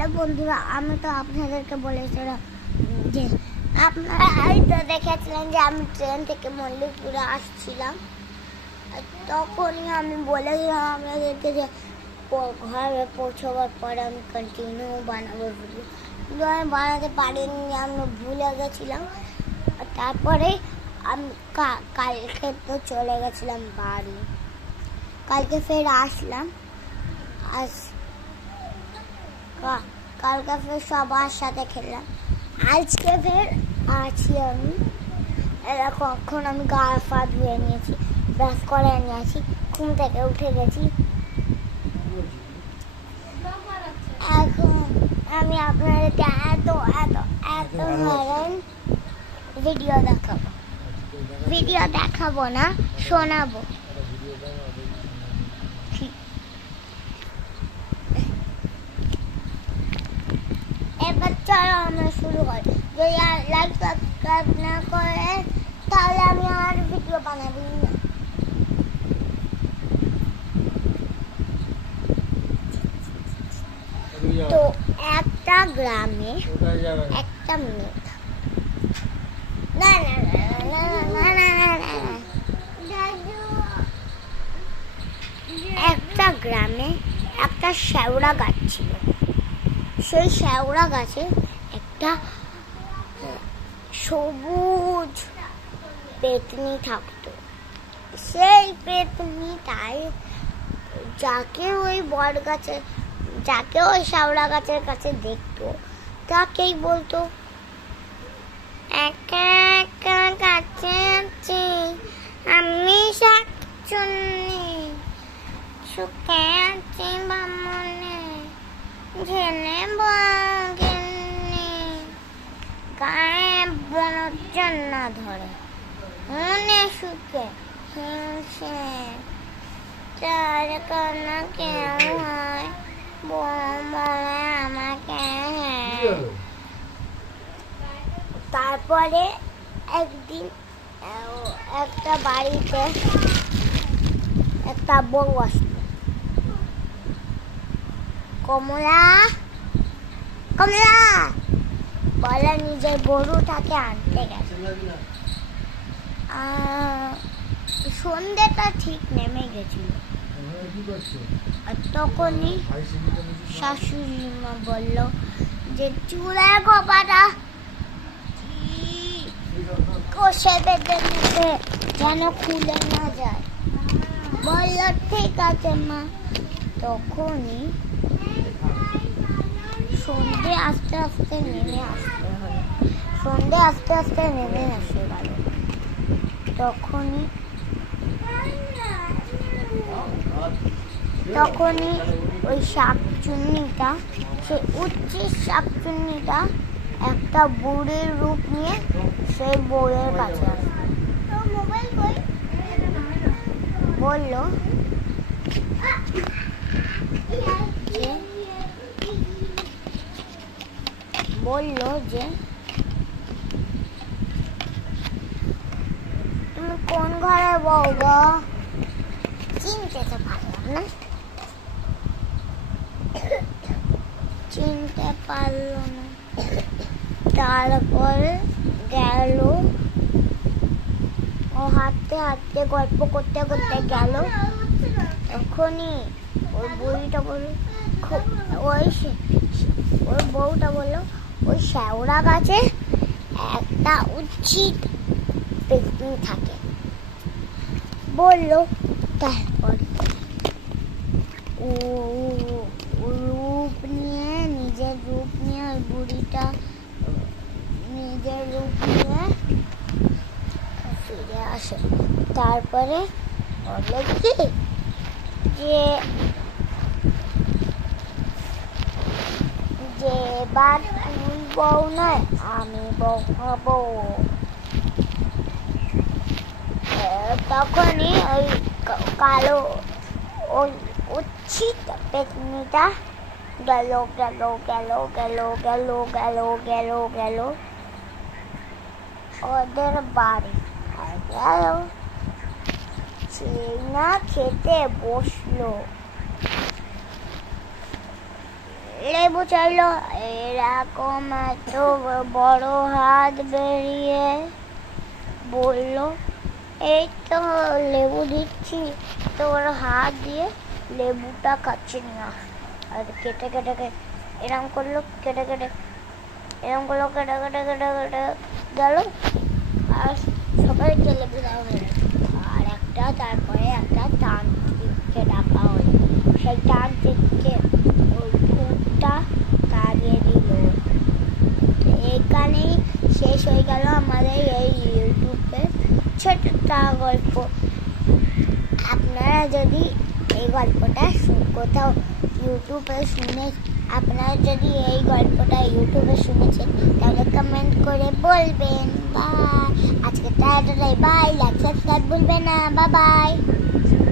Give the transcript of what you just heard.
Hello বন্ধুরা, আমি তো আপনাদেরকে বলেছিলাম যে আপনারা হয়তো দেখেছিলেন যে আমি ট্রেন থেকে মল্লিকপুরে আসছিলাম। তখনই আমি বলেছিলাম আপনাদেরকে যে ঘরে পৌঁছাবার পরে আমি কন্টিনিউ বানাবো ভিডিও, কিন্তু আমি বানাতে পারিনি, আমি ভুলে গেছিলাম। তারপরে আমি কালকে তো চলে গেছিলাম বাড়ি, কালকে ফের আসলাম। কালকে ফের সবার সাথে খেললাম, আজকে ফের আছি আমি। এখন আমি গা পা ধুয়ে নিয়েছি, ব্রাশ করে নিয়েছি, ঘুম থেকে উঠে গেছি। এখন আমি আপনাদেরকে এত এত এত ধরনের ভিডিও দেখাবো না, শোনাবো। এবার চলো আমরা শুরু করি। যদি লাইক সাবস্ক্রাইব না করে তাহলে আমি আর ভিডিও বানাবো না। তো একটা গ্রামে একটা মেয়ে, না না না না না না, একটা গ্রামে একটা শেওড়া গাছ ছিল। সেই শেওড়া গাছে একটা সবুজ পেতনি থাকতো। সেই পেতনিটাই যাকে ওই বট গাছে, যাকে ওই শেওড়া গাছের কাছে দেখতো, তাকেই বলতো, একা একা কাছে আছি আমি শাকচুন্নি, সুখে আছি বামনে ঝেলে বগিন্নি, গায়ে বনজন না ধরে মনে সুখে হিংসে, তার কান্না কেউ হয় বলে আমাকে। তারপরে একদিন একটা বাড়িতে একটা বউ আসলো। কমলা কমলা বলে নিজের গরুটাকে আনতে গেছে। সন্ধ্যেটা ঠিক নেমে গেছিল। তখনই শাশুড়ি মা বলল যে চুলের গোপাটা কষে বেঁধে নিতে যেন খুলে না যায়। বলল ঠিক আছে মা। তখনই সন্ধে আস্তে আস্তে নেমে আসতে হলো, সন্ধে আস্তে আস্তে নেমে আসে গেল। তখনই ওই শাকচুন্নিটা, সেই উচ্ছিষ্ট শাকচুন্নিটা একটা বুড়ির রূপ নিয়ে সেই বউয়ের কাছে আসলো। বলল যে তুমি কোন ঘরে বউ গো? চিনতে তো পারলাম না। চিনতে পারলো না। তারপরে গেল, ও হাঁটতে হাঁটতে গল্প করতে করতে গেল। তখনই ওই বুড়িটা বলল, ওই বউটা বলল, ওই শেওড়া গাছে একটা উচিত পেতনি থাকে। বলল তারপর নিজের রূপ নিয়ে ওই বুড়িটা নিজের রূপ নিয়ে ফিরে আসে। তারপরে বলল কি যে এবার তুই বউ নয় আমি বউ হবো। তখনই ওই কালো ওই উচ্ছিত পেতনিটা গেল গেল গেল গেল গেল গেল গেল গেল ওদের বাড়ি। গেল, সেই না খেতে বসলো। লেবু চাইলো, এরকম এত বড় হাত বেরিয়ে বলল, এই তো লেবু দিচ্ছি। তো ওর হাত দিয়ে লেবুটা কাছে নিয়ে আর কেটে কেটে এরম করলো, কেটে কেটে এরম করলো, কেটে কেটে কেটে কেটে গেল। আর সবাইকে লেবু দেওয়া হলো। আর একটা তারপরে একটা তান্ত্রিককে ডাকা হলো। সেই তান্ত্রিককে ওই ভূতটা তাড়িয়ে দিল। এখানেই শেষ হয়ে গেল আমাদের এই ইউটিউবের ছোটটা গল্প। আপনারা যদি এই গল্পটা কোথাও ইউটিউবে আপনারা যদি এই গল্পটা ইউটিউবে শুনেছেন তাহলে কমেন্ট করে বলবেন। বাই, আজকে টাটাটাই, বাই, লাইক সাবস্ক্রাইব ভুলবেন না, বাই বাই।